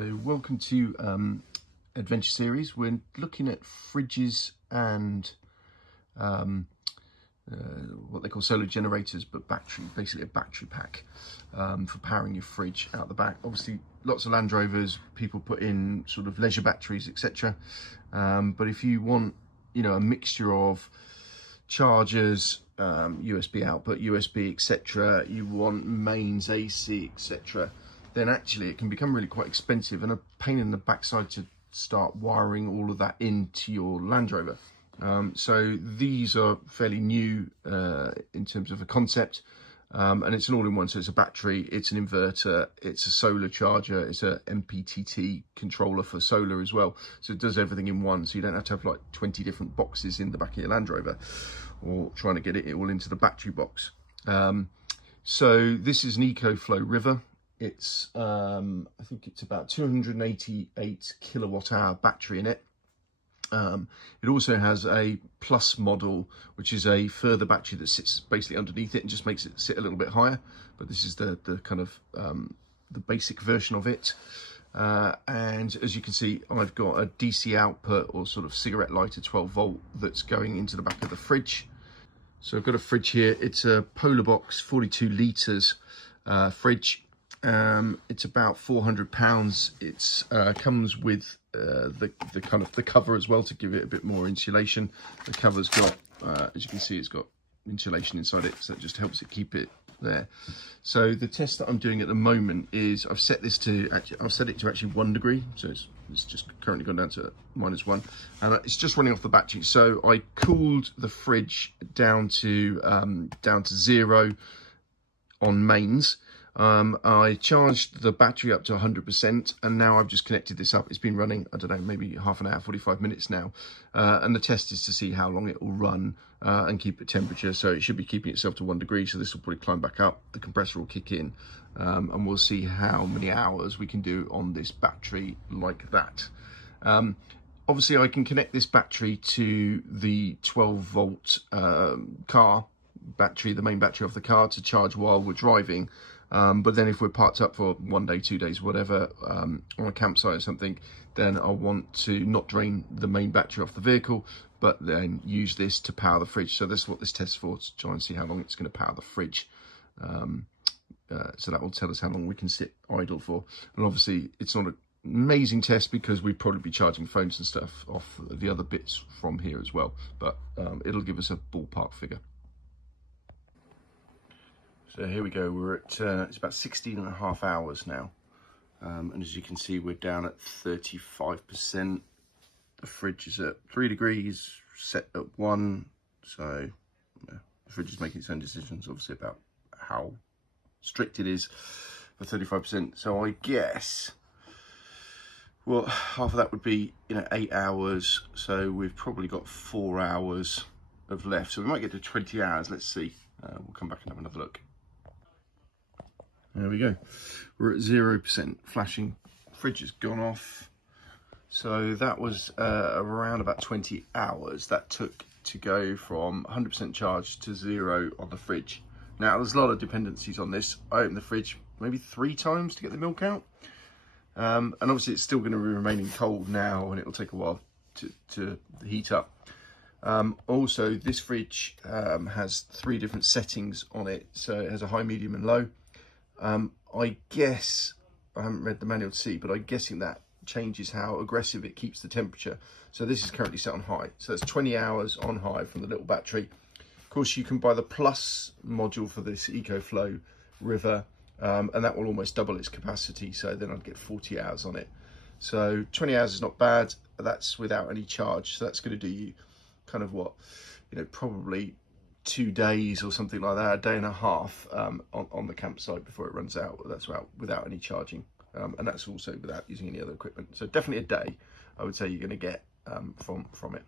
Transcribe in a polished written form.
So welcome to Adventure Series. We're looking at fridges and what they call solar generators, but battery, basically a battery pack for powering your fridge out the back. Obviously lots of Land Rovers, people put in sort of leisure batteries, etc. But if you want, you know, a mixture of chargers, USB output, USB, etc., you want mains, AC, etc., then actually it can become really quite expensive and a pain in the backside to start wiring all of that into your Land Rover. So these are fairly new in terms of a concept, and it's an all-in-one. So it's a battery, it's an inverter, it's a solar charger, it's a MPPT controller for solar as well. So it does everything in one, so you don't have to have like 20 different boxes in the back of your Land Rover or trying to get it all into the battery box. So this is an Ecoflow River. It's I think it's about 288 kilowatt hour battery in it. It also has a plus model, which is a further battery that sits basically underneath it and just makes it sit a little bit higher. But this is the kind of the basic version of it. And as you can see, I've got a DC output, or sort of cigarette lighter 12 volt, that's going into the back of the fridge. So I've got a fridge here. It's a Polarbox 42 litres fridge. It's about £400. It's comes with the kind of the cover as well to give it a bit more insulation. The cover's got, as you can see, it's got insulation inside it, so it just helps it keep it there. So the test that I'm doing at the moment is I've set it to actually 1 degree, so it's just currently gone down to -1, and it's just running off the battery. So I cooled the fridge down to 0 on mains. I charged the battery up to 100%, and now I've just connected this up. It's been running, I don't know, maybe half an hour, 45 minutes now. And the test is to see how long it will run and keep at temperature. So it should be keeping itself to 1 degree. So this will probably climb back up. The compressor will kick in, and we'll see how many hours we can do on this battery like that. Obviously, I can connect this battery to the 12 volt car battery, the main battery of the car, to charge while we're driving. But then if we're parked up for 1 day, 2 days, whatever, on a campsite or something, then I want to not drain the main battery off the vehicle, but then use this to power the fridge. So this is what this test's for, to try and see how long it's going to power the fridge. So that will tell us how long we can sit idle for. And obviously it's not an amazing test because we'd probably be charging phones and stuff off the other bits from here as well. But it'll give us a ballpark figure. So here we go, we're at, it's about 16.5 hours now. And as you can see, we're down at 35%. The fridge is at 3 degrees, set at 1. So yeah, the fridge is making its own decisions, obviously, about how strict it is for 35%. So I guess, well, half of that would be, 8 hours. So we've probably got 4 hours of left. So we might get to 20 hours, let's see. We'll come back and have another look. There we go, we're at 0%, flashing, fridge has gone off. So that was around about 20 hours that took to go from 100% charge to 0 on the fridge. Now there's a lot of dependencies on this. I opened the fridge maybe 3 times to get the milk out. And obviously it's still going to be remaining cold now, and it'll take a while to heat up. Also, this fridge has 3 different settings on it. So it has a high, medium and low. I guess, I haven't read the manual to see, but I'm guessing that changes how aggressive it keeps the temperature. So this is currently set on high. So it's 20 hours on high from the little battery. Of course, you can buy the plus module for this Ecoflow River, and that will almost double its capacity. So then I'd get 40 hours on it. So 20 hours is not bad. That's without any charge. So that's going to do you kind of what, probably 2 days or something like that, a day and a half on the campsite before it runs out. That's without any charging, and that's also without using any other equipment. So definitely a day, I would say, you're going to get from it.